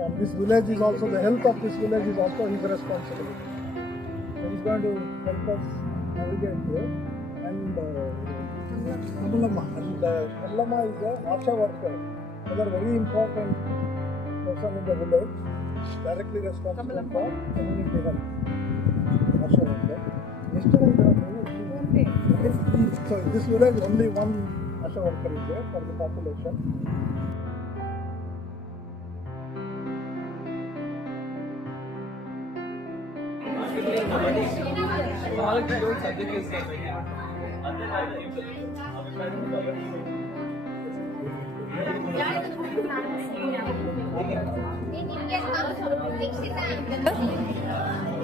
And this village is also, the health of this village is also his responsibility. So he's going to help us navigate here. And Namalama. And Namalama is a ASHA worker, another very important person in the village, directly responsible for community health. ASHA worker. Yesterday, so in this village only one ASHA worker is there for the population.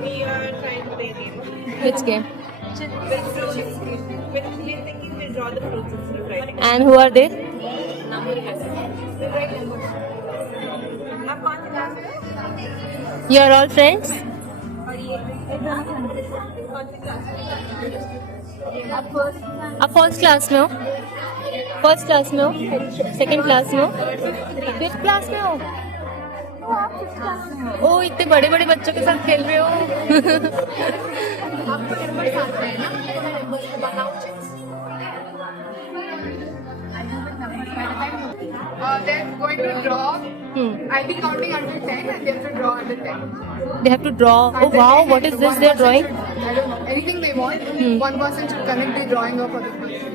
We are trying to play game. Which game? We're thinking we'll draw the fruits instead of writing. And who are they? We'll write numbers. आप कौन सी class में? You are all friends? और ये कौन सी class में? आप first class में हो? फर्स्ट क्लास में हो? सेकंड क्लास में हो? फिफ्थ क्लास में हो? ओ इतने बड़े बड़े बच्चों के साथ खेल रहे हो. आपको नंबर साथ में है ना? They're going to draw. I'll be counting until 10 and they have to draw until 10. They have to draw. Oh wow, what is this they are drawing? I don't know. Anything they want. One person should connect the drawing of other person.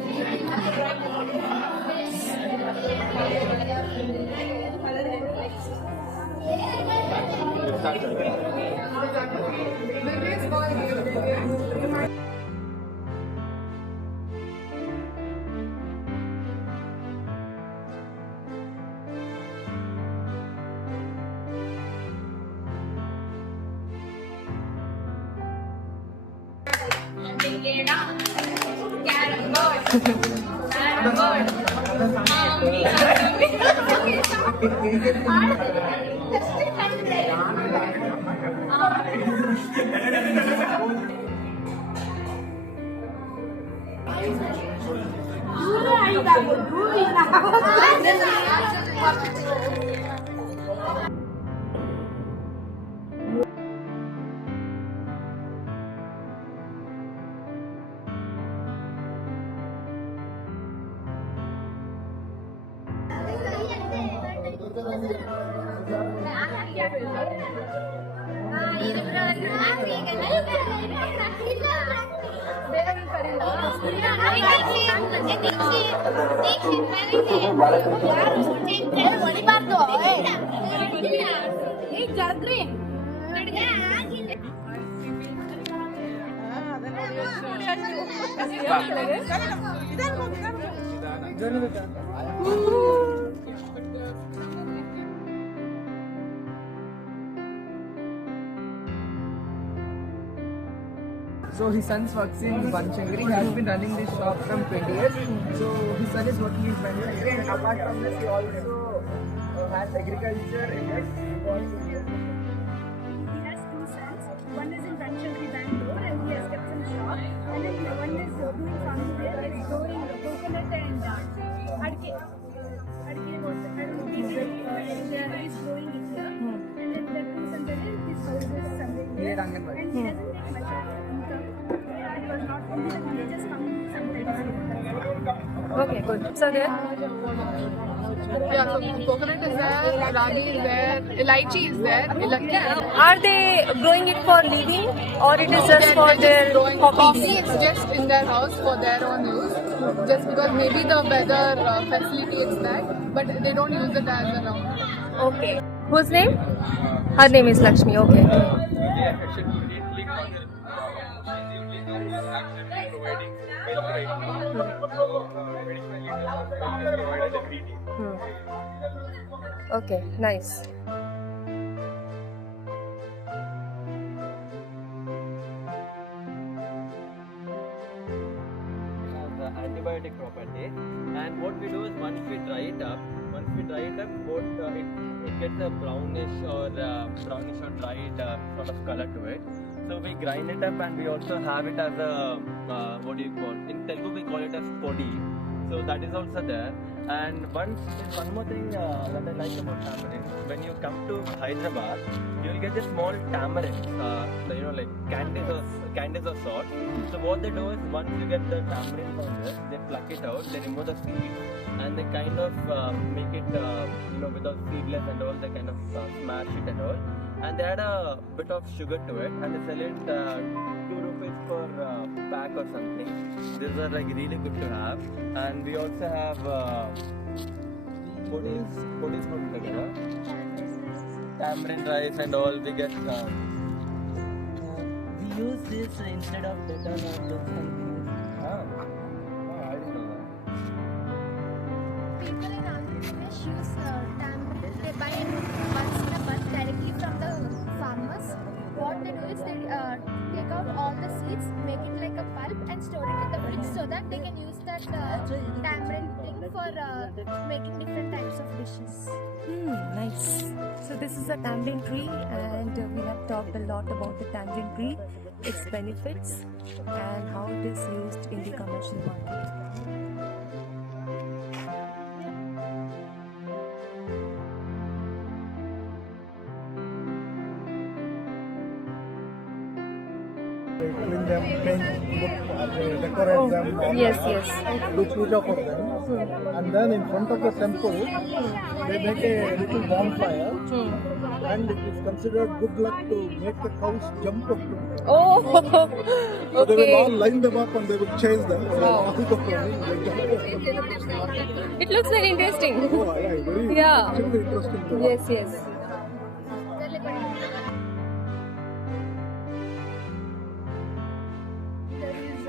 So his son works in Banchangari. He has been running this shop from 20 years. So his son is working in manufacturing. And apart from this, he also has agriculture. He has two sons. One is in Panchangari, Bangalore, and he has kept some shop. And then one is doing farming there. He's growing coconut and adke. Adke was he's growing it here. And then the two sons are in his houses somewhere here. And he doesn't make much income. It was not only the villagers coming sometimes. Okay, good. So there. Yeah, so coconut is there, ragi is there, lychee is there. Are they growing it for living or it is just for their Coffee, hobbies? it's just in their house for their own use. Just because maybe the weather facilitates that, but they don't use it as a norm. Okay. Whose name? Her name is Lakshmi. Okay. Okay, nice. The antibiotic property, and what we do is once we dry it up, both it gets a brownish or dried sort of color to it. So we grind it up, and we also have it as a what do you call? In Telugu we call it as podi. So that is also there. And one more thing that I like about tamarind, when you come to Hyderabad, you'll get the small tamarind, like candies of sort. So what they do is once you get the tamarind from this, they pluck it out, they remove the seed, and they kind of make it, without seedless and all, they kind of smash it and all. And they add a bit of sugar to it, and they sell it 2 rupees per pack or something. These are like really good to have. And we also have what is called together? Tamarind rice and all. We get. We use this instead of Dettol or those something. I didn't know that. People in Andhra Pradesh use tamarind. They buy it once in a month directly from the farmers. What they do is they take out all the seeds, make it like a pulp, and store it in the fridge so that they can use that tamarind thing for making different types of dishes. Nice. So this is a tamarind tree, and we have talked a lot about the tamarind tree, its benefits, and how it is used in the commercial market. Clean them, paint, decorate them, all Yes, that. yes. Do puja for them. And then in front of the temple, they make a little bonfire. And it is considered good luck to make the cows jump up. Oh, So they will all okay. line them up and they will chase them. Wow. It looks very interesting. Oh, yeah, very Yeah. actually interesting to watch. Yes, yes. There is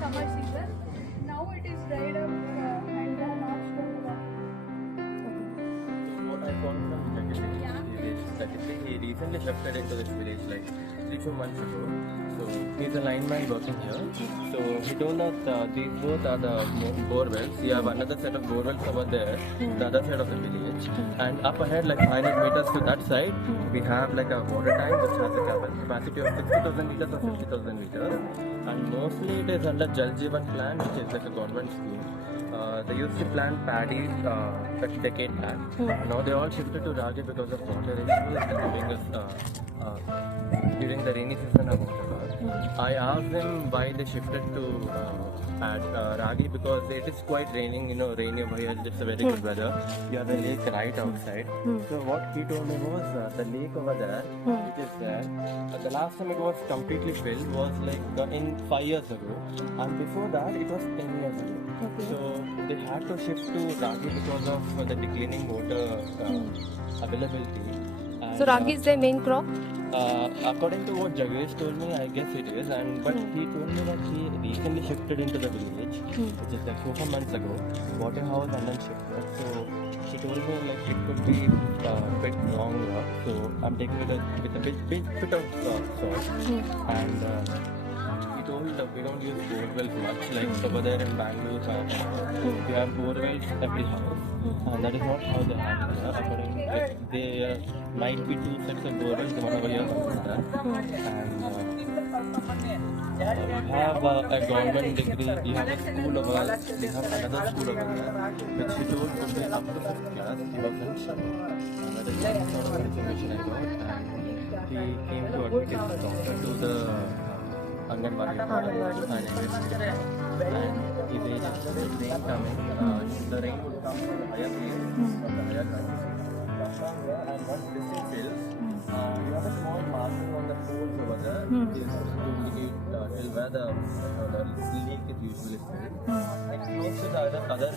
summer season. Now it is dried up and they are not stored water. What I found from Jagdish, he recently shifted into this village like 3-4 months ago. So he's a lineman working here. So he told us these both are the bore wells. You have another set of bore wells over there, the other side of the village. And up ahead, like 500 meters to that side, we have like a water tank which has a capacity of 60,000 liters or 50,000 liters. And mostly it is under Jal Jeevan plan, which is like a government scheme. They used to plant paddy a decade back. Now they all shifted to ragi because of water issues during the rainy season or whatever. I asked them why they shifted to ragi because it is quite raining, rainy over here. It's a very good weather. You have a lake right outside. So what he told me was the lake over there, which is there. The last time it was completely filled was like in 5 years ago, and before that it was 10 years ago. So they had to shift to ragi because of the declining water availability. And, So ragi is their main crop? according to what Jagdish told me, I guess it is. But he told me that he recently shifted into the village, which is like 4 months ago. Bought a house and then shifted. So he told me like it could be a bit longer. So I'm taking it with a bit of salt. And he told that we don't use bore wells much. Like over there in Bangalore, we have bore wells every house. And that is not how they have it here. According to there might be 2 sets of bore wells, one over here, one over there. And we have a government degree, we have a school over there, we have another school over there, which he told would be up to 5th class. He wasn't sure. And that is the sort of information I got. And he came to admit his doctor to the Anganwadi and investigated. And his age is rain coming. The rain would come from the higher place, from the higher country. And once this is filled, you have a small marking on the poles over there, which is to indicate till where the leak is usually filled. It's close to the other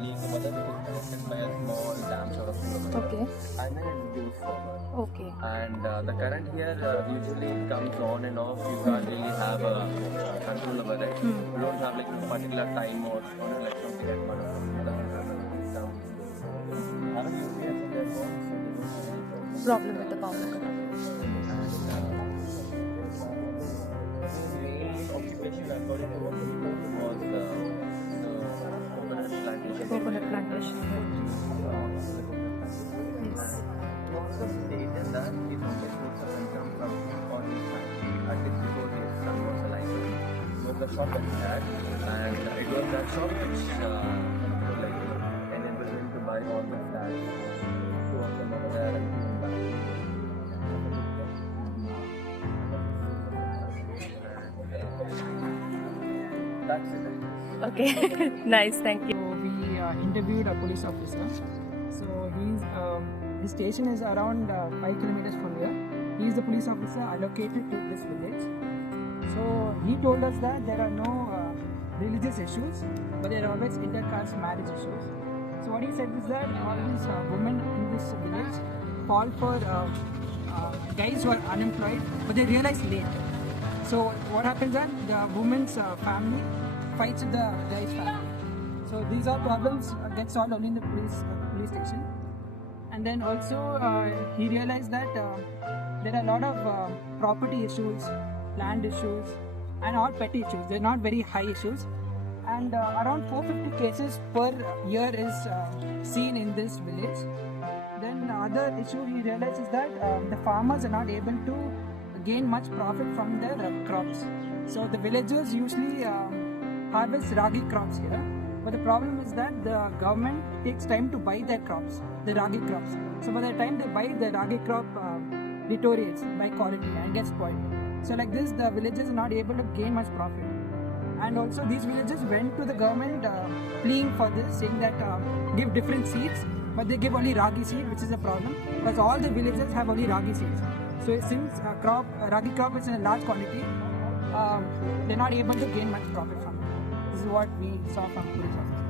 leak over there, which is connected by a small dam sort of thing over there. Okay. And then it goes forward. Okay. And the current here usually comes on and off. You can't really have a control over it. You don't have like a particular time or like something like one or something. Haven't used it in their home, so they don't have any problem. Problem with the power. And the main occupation according to what we told was the coconut plantation. Coconut plantation. Yes. He also stated that he only source of income from on his family, at least before his son was alive. No was the shop that he had, and it was that shop which like enabled him to buy all the flats. Two of them over there and two in back. That's it. Okay, nice, thank you. So we interviewed a police officer. So his station is around 5 kilometers from here. He is the police officer allocated to this village. So he told us that there are no religious issues, but there are always intercaste marriage issues. So what he said is that all these women in this village fall for guys who are unemployed, but they realize late. So what happens is the woman's family fights with the guy's family. So these are problems get solved only in the police station. And then also he realized that there are a lot of property issues, land issues, and all petty issues. They're not very high issues. And around 450 cases per year is seen in this village. Then the other issue he realized is that the farmers are not able to gain much profit from their crops. So the villagers usually harvest ragi crops here. But the problem is that the government takes time to buy their crops, the ragi crops. So by the time they buy, the ragi crop deteriorates by quality and gets spoiled. So like this, the villagers are not able to gain much profit. And also these villagers went to the government pleading for this, saying that give different seeds, but they give only ragi seed, which is a problem because all the villagers have only ragi seeds. So since ragi crop is in a large quantity, they're not able to gain much profit from it. This is what we saw from police officers.